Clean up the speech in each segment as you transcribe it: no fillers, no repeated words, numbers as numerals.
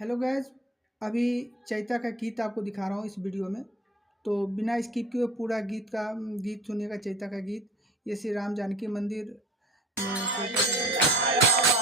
Hello guys. अभी चैता का गीत आपको दिखा रहा हूँ इस वीडियो में। तो बिना स्किप किए पूरा गीत सुनिएगा। चैता का गीत ये श्री राम जानकी मंदिर में चैता का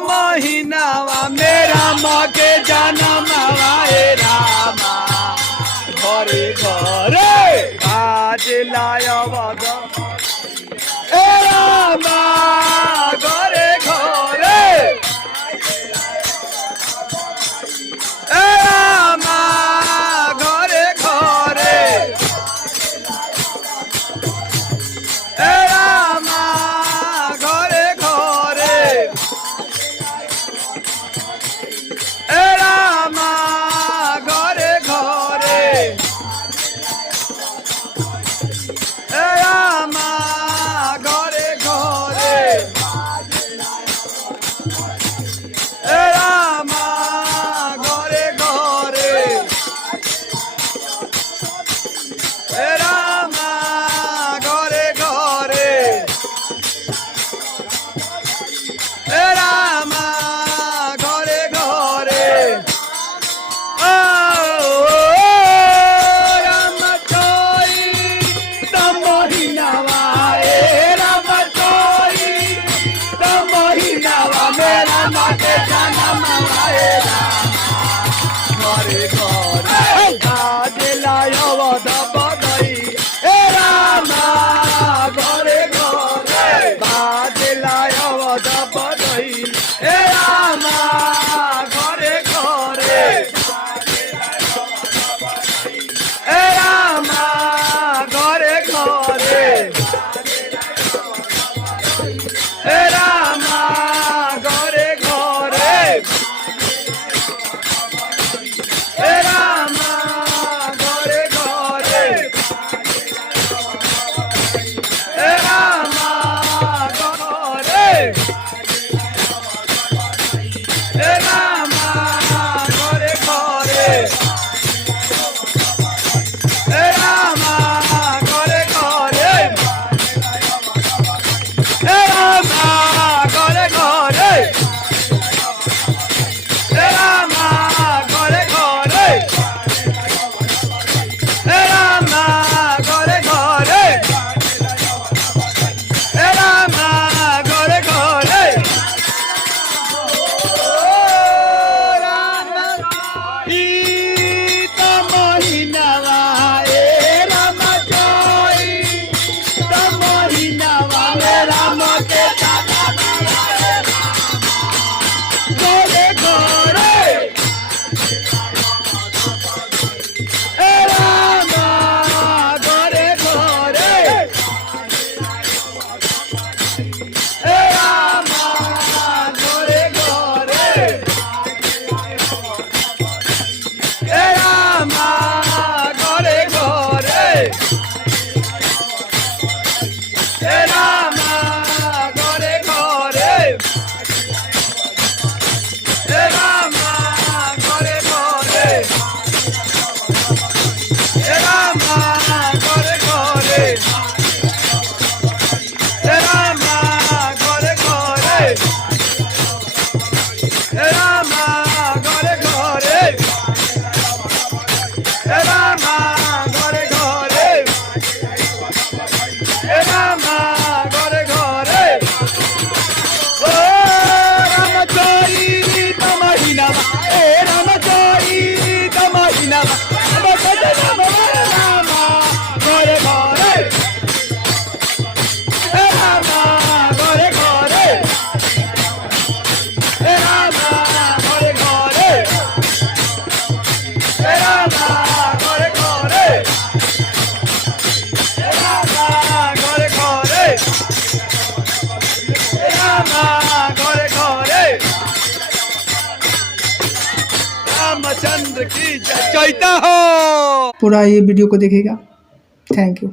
महीनावा मेरा माँ के जन्म आए रामा घरे घरे आज लाया बगा ए रामा घरे घरे ए रामा घरे घरे ए रामा घरे घरे ए रामा रामचंद्र की जय। चैता हो। पूरा ये वीडियो को देखिएगा। Thank you.